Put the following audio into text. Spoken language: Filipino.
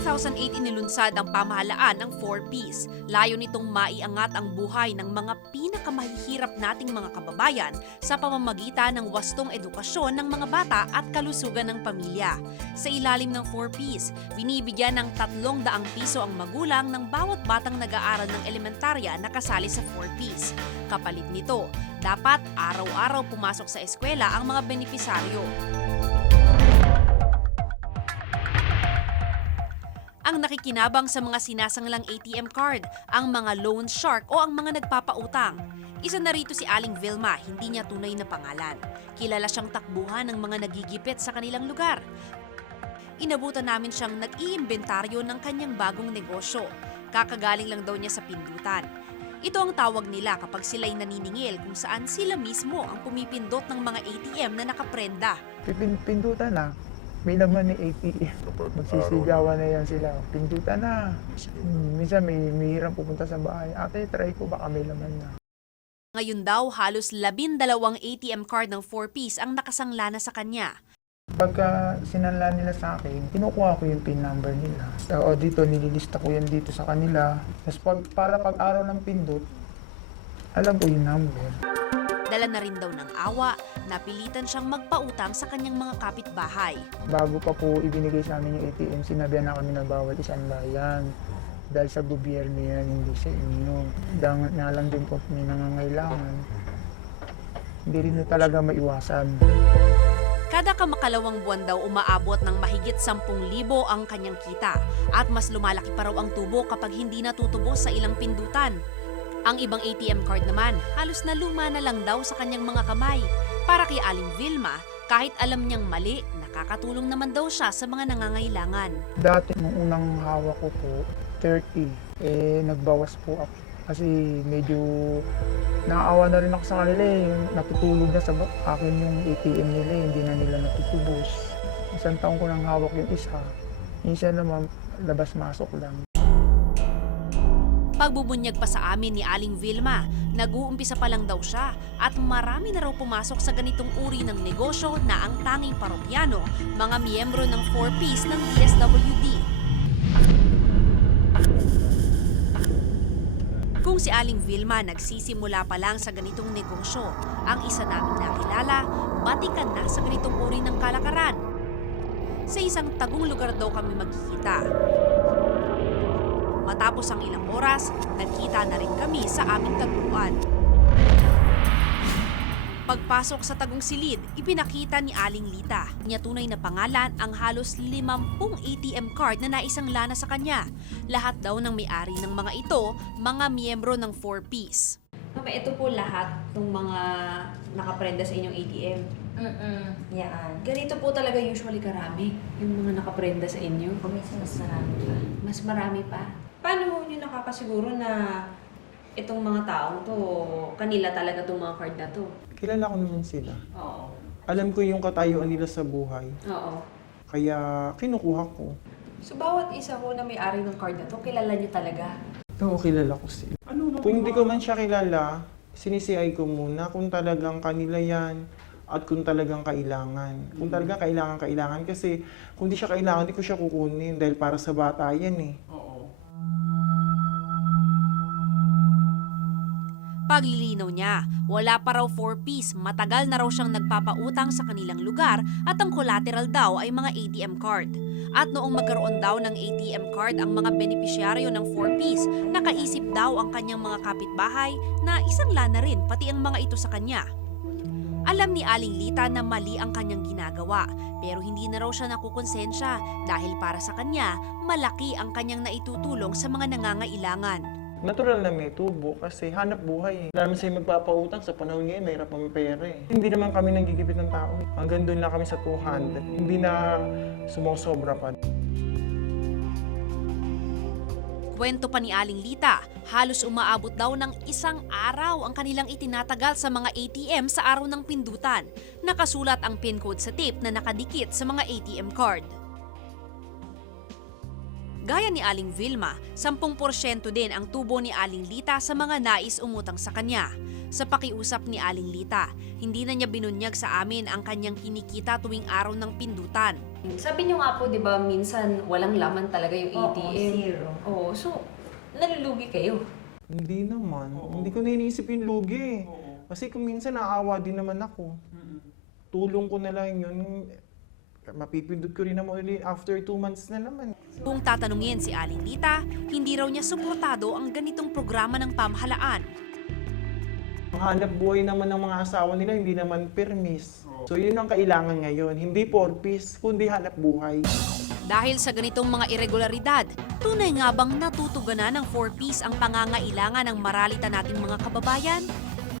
2008 inilunsad ang pamahalaan ng 4Ps. Layo nitong maiangat ang buhay ng mga pinakamahihirap nating mga kababayan sa pamamagitan ng wastong edukasyon ng mga bata at kalusugan ng pamilya. Sa ilalim ng 4Ps, binibigyan ng 300 piso ang magulang ng bawat batang nag-aaral ng elementarya na kasali sa 4Ps. Kapalit nito, dapat araw-araw pumasok sa eskwela ang mga benepisaryo. Ang nakikinabang sa mga sinasanglang ATM card, ang mga loan shark o ang mga nagpapautang. Isa na rito si Aling Vilma, hindi niya tunay na pangalan. Kilala siyang takbuhan ng mga nagigipit sa kanilang lugar. Inabutan namin siyang nag-iimbentaryo ng kanyang bagong negosyo. Kakagaling lang daw niya sa pindutan. Ito ang tawag nila kapag sila'y naniningil kung saan sila mismo ang pumipindot ng mga ATM na nakaprenda. Pindutan na. May laman ni ATM. Magsisigawan na yan sila. Pindutan na. Minsan may hirang pupunta sa bahay. Ate, try ko, baka may laman na. Ngayon daw, halos 12 ATM card ng 4Ps ang nakasangla na sa kanya. Pagka sinanla nila sa akin, kinukuha ko yung PIN number nila. O dito, nililista ko yan dito sa kanila. Tapos para pag araw ng pindot, alam ko yung number. Dala na rin daw ng awa, napilitan siyang magpautang sa kanyang mga kapitbahay. Bago pa po ibinigay sa amin yung ATM, sinabihan na kami na bawat isang bayan. Dahil sa gobyerno yan, hindi sa inyo. Dahil nga lang din po may nangangailangan. Hindi rin na talaga maiwasan. Kada kamakalawang buwan daw umaabot ng mahigit 10,000 ang kanyang kita at mas lumalaki pa raw ang tubo kapag hindi natutubos sa ilang pindutan. Ang ibang ATM card naman, halos na luma na lang daw sa kanyang mga kamay. Para kay Aling Vilma, kahit alam niyang mali, nakakatulong naman daw siya sa mga nangangailangan. Dati, nung unang hawak ko po, 30. Nagbawas po ako. Kasi medyo naawa na rin ako sa kanila Natutulog na sa akin yung ATM nila hindi na nila natutubos. Isang taon ko nang hawak yung isa. Minsan naman, labas-masok lang. Pagbubunyag pa sa amin ni Aling Vilma, nag-uumpisa pa lang daw siya at marami na raw pumasok sa ganitong uri ng negosyo na ang tanging parokyano, mga miyembro ng 4Ps ng DSWD. Kung si Aling Vilma nagsisimula pa lang sa ganitong negosyo, ang isa naming nakilala, batikan na sa ganitong uri ng kalakaran. Sa isang tagong lugar daw kami magkikita. Matapos ang ilang oras, nagkita na rin kami sa aming tagpuan. Pagpasok sa Tagong Silid, ipinakita ni Aling Lita. Niya tunay na pangalan ang halos 50 ATM card na naisangla na sa kanya. Lahat daw ng may-ari ng mga ito, mga miyembro ng 4Ps. Okay, ito po lahat ng mga nakaprenda sa inyong ATM. Yan. Ganito po talaga usually karami, yung mga nakaprenda sa inyo. Kuminsan mas marami pa. Mas marami pa. Paano nyo nakakasiguro na itong mga taong to, kanila talaga itong mga card na to? Kilala ko naman sila. Oo. Alam ko yung katayuan nila sa buhay. Oo. Kaya kinukuha ko. So bawat isa ko na may-ari ng card na to, kilala nyo talaga? Oo, kilala ko sila. Kung hindi ko man siya kilala, sinisiay ko muna kung talagang kanila yan at kung talagang kailangan. Kung talagang kailangan kasi kung di siya kailangan, di ko siya kukunin dahil para sa bata yan eh. Paglilinaw niya, wala pa raw 4Ps, matagal na raw siyang nagpapautang sa kanilang lugar at ang collateral daw ay mga ATM card. At noong magkaroon daw ng ATM card ang mga benepisyaryo ng 4Ps, nakaisip daw ang kanyang mga kapitbahay na isangla na rin pati ang mga ito sa kanya. Alam ni Aling Lita na mali ang kanyang ginagawa, pero hindi na raw siya nakukonsensya dahil para sa kanya, malaki ang kanyang naitutulong sa mga nangangailangan. Natural na may tubo kasi hanap buhay eh. Dami sa'yo magpapautang sa panahon ngayon, mahirap ang pera eh. Hindi naman kami nanggigipit ng tao. Hanggang doon na kami sa 200. Hindi na sumusobra pa. Kwento pa ni Aling Lita, halos umaabot daw ng isang araw ang kanilang itinatagal sa mga ATM sa araw ng pindutan. Nakasulat ang PIN code sa tip na nakadikit sa mga ATM card. Gaya ni Aling Vilma, 10% din ang tubo ni Aling Lita sa mga nais umutang sa kanya. Sa pakiusap ni Aling Lita, hindi na niya binunyag sa amin ang kanyang kinikita tuwing araw ng pindutan. Sabi niyo nga po, di ba, minsan walang laman talaga yung Oo, ATM. zero. Oo, so, nalulugi kayo. Hindi naman. Hindi ko na iniisip yung lugi. Kasi kung minsan naawa din naman ako. Tulong ko na lang yun. Mapipindot ko rin naman ulit after 2 months na naman. Kung tatanungin si Aling Lita, hindi raw niya suportado ang ganitong programa ng pamahalaan. Ang hanap buhay naman ng mga asawa nila, hindi naman permis. So yun ang kailangan ngayon. Hindi porpis, kundi hanap buhay. Dahil sa ganitong mga irregularidad, tunay nga bang natutugunan ng 4Ps ang pangangailangan ng maralitan nating mga kababayan?